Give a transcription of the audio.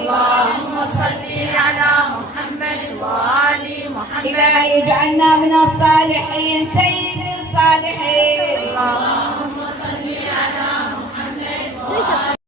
اللهم صل على محمد وآل محمد. إلهي اجعلنا من الصالحين سيد الصالحين. اللهم صل على محمد وآل